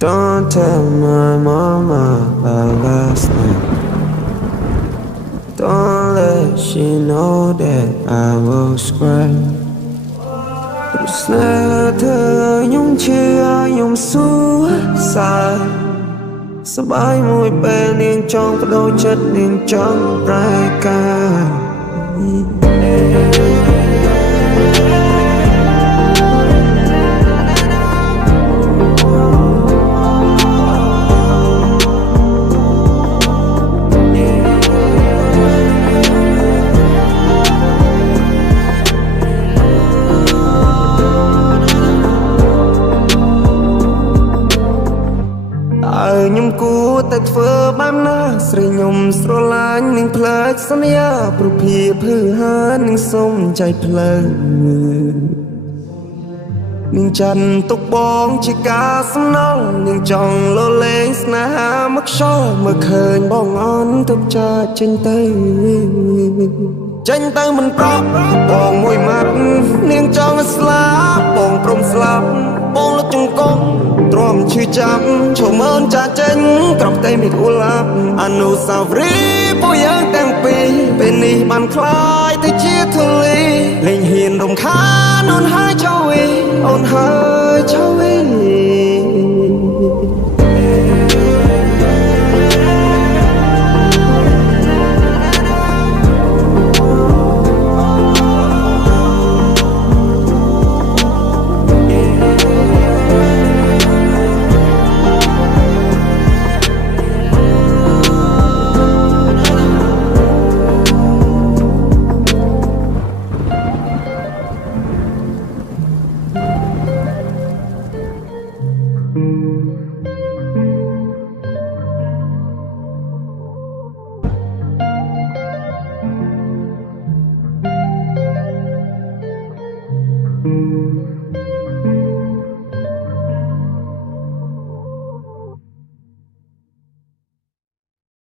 Don't tell my mama about last night. Don't let she know that I was cry. It's not nhung chia nhung suicide. សបាយមួយពេលនាងចង់បដូរចិត្តនាងចង់ប្រែកាខ្ញុំគួរតែធ្វើបែបណាស្រីខ្ញុំស្រឡាញ់នឹងផ្លែកសន្យាព្រោះភាពភឺហានឹងសុំใจផ្លូវនឹងចាន់ទុកបងជាការសំណល់នឹងចង់លលេងស្នេហាមកខ្យល់មើលឃើញបងអន់ទុកចាចេញទៅមិនប្រាប់បងមួយម៉ាត់នាងចង់ស្លាប់បងព្រមស្លាប់បងលុតចង្គង់ទ្រាំឈឺចាំឈរមើលចាចេញក្រប់តែមានអ៊ូឡាប់អនុស្សាវរីយ៍ពួកយើងទាំងពីរពេលនេះបានคล้ายទៅជាធូលីលែងហ៊ានរំខានអូនហើយចៅវីអូនហើយចៅវី